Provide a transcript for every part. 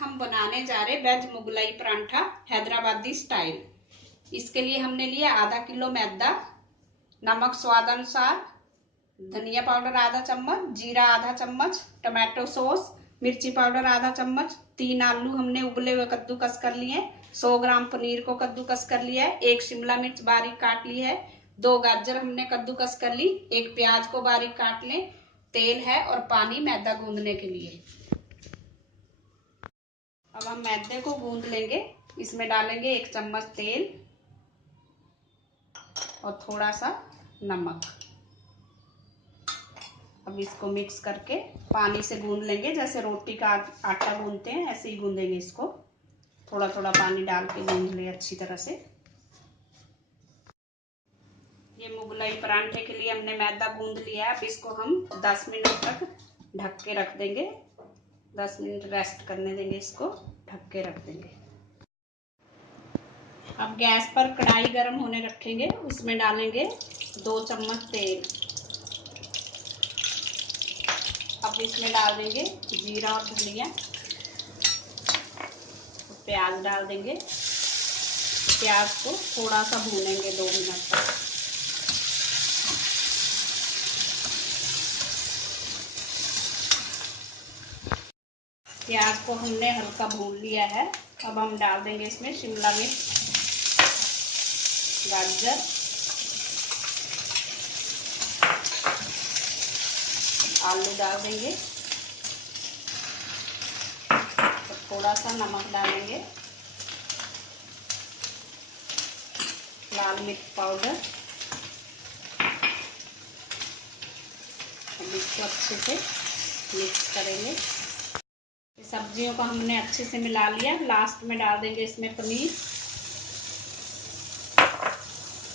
हम बनाने जा रहे वेज मुगलाई परांठा हैदराबादी स्टाइल। इसके लिए हमने लिया आधा किलो मैदा, नमक स्वाद अनुसार, धनिया पाउडर आधा चम्मच, जीरा आधा चम्मच, टमाटो सॉस, मिर्ची पाउडर आधा चम्मच, 3 आलू हमने उबले हुए कद्दूकस कर लिए, 100 ग्राम पनीर को कद्दूकस कर लिया है, 1 शिमला मिर्च बारीक काट ली है, 2 गाजर हमने कद्दूकस कर ली, 1 प्याज को बारीक काट लें, तेल है और पानी मैदा गूंदने के लिए। अब हम मैदे को गूंद लेंगे। इसमें डालेंगे 1 चम्मच तेल और थोड़ा सा नमक। अब इसको मिक्स करके पानी से गूंद लेंगे, जैसे रोटी का आटा गूंदते हैं ऐसे ही गूंदेंगे इसको। थोड़ा थोड़ा पानी डाल के गूंद लें अच्छी तरह से। ये मुगलाई परांठे के लिए हमने मैदा गूंद लिया है। अब इसको हम 10 मिनट तक ढक के रख देंगे। 10 मिनट रेस्ट करने देंगे, इसको ढक के रख देंगे। अब गैस पर कढ़ाई गर्म होने रखेंगे, उसमें डालेंगे 2 चम्मच तेल। अब इसमें डाल देंगे जीरा और धनिया, प्याज डाल देंगे। प्याज को थोड़ा सा भूनेंगे 2 मिनट तक। प्याज को हमने हल्का भून लिया है। अब हम डाल देंगे इसमें शिमला मिर्च, गाजर, आलू डाल देंगे तो थोड़ा सा नमक डालेंगे, लाल मिर्च पाउडर। अब इसको अच्छे से मिक्स करेंगे। सब्जियों को हमने अच्छे से मिला लिया। लास्ट में डाल देंगे इसमें पनीर।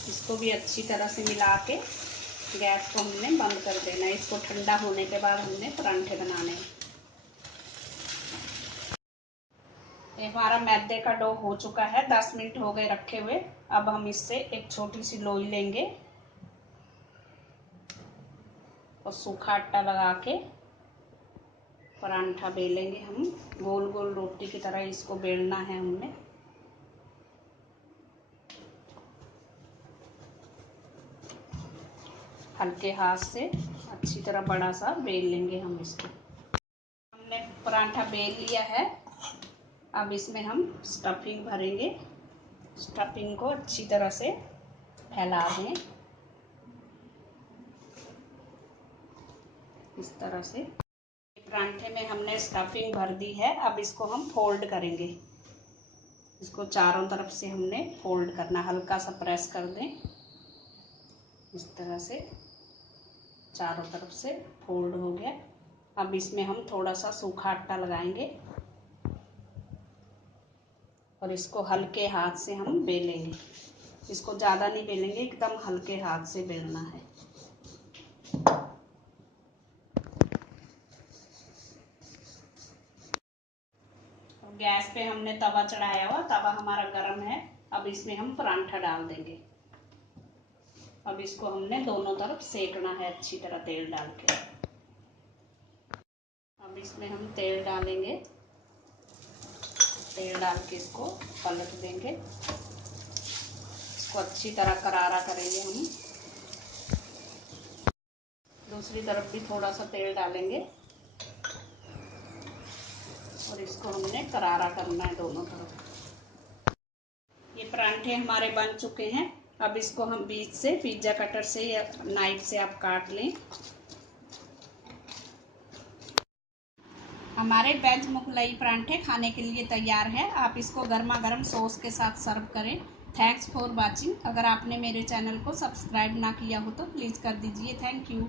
इसको भी अच्छी तरह से मिला के गैस को हमने बंद कर देना है। इसको ठंडा होने के बाद हमने परांठे बनाने हैं। हमारा मैदे का डो हो चुका है, 10 मिनट हो गए रखे हुए। अब हम इससे एक छोटी सी लोई लेंगे और सूखा आटा लगा के परांठा बेलेंगे। हम गोल गोल रोटी की तरह इसको बेलना है हमने। हल्के हाथ से अच्छी तरह बड़ा सा बेल लेंगे हम इसको। हमने परांठा बेल लिया है। अब इसमें हम स्टफिंग भरेंगे। स्टफिंग को अच्छी तरह से फैला दें इस तरह से। परांठे में हमने स्टफिंग भर दी है। अब इसको हम फोल्ड करेंगे। इसको चारों तरफ से हमने फोल्ड करना, हल्का सा प्रेस कर दें इस तरह से। चारों तरफ से फोल्ड हो गया। अब इसमें हम थोड़ा सा सूखा आटा लगाएंगे और इसको हल्के हाथ से हम बेलेंगे। इसको ज़्यादा नहीं बेलेंगे, एकदम हल्के हाथ से बेलना है। गैस पे हमने तवा चढ़ाया हुआ, तवा हमारा गर्म है। अब इसमें हम परांठा डाल देंगे। अब इसको हमने दोनों तरफ सेकना है अच्छी तरह तेल डाल के। अब इसमें हम तेल डालेंगे। तेल डाल के इसको पलट देंगे। इसको अच्छी तरह करारा करेंगे हम। दूसरी तरफ भी थोड़ा सा तेल डालेंगे और इसको हमने करारा करना है दोनों तरफ। ये परांठे हमारे बन चुके हैं। अब इसको हम बीच से पिज्जा कटर से या नाइफ से आप काट लें। हमारे वेज मुगलाई परांठे खाने के लिए तैयार है। आप इसको गर्मा गर्म सॉस के साथ सर्व करें। Thanks for watching. अगर आपने मेरे चैनल को सब्सक्राइब ना किया हो तो प्लीज़ कर दीजिए। Thank you.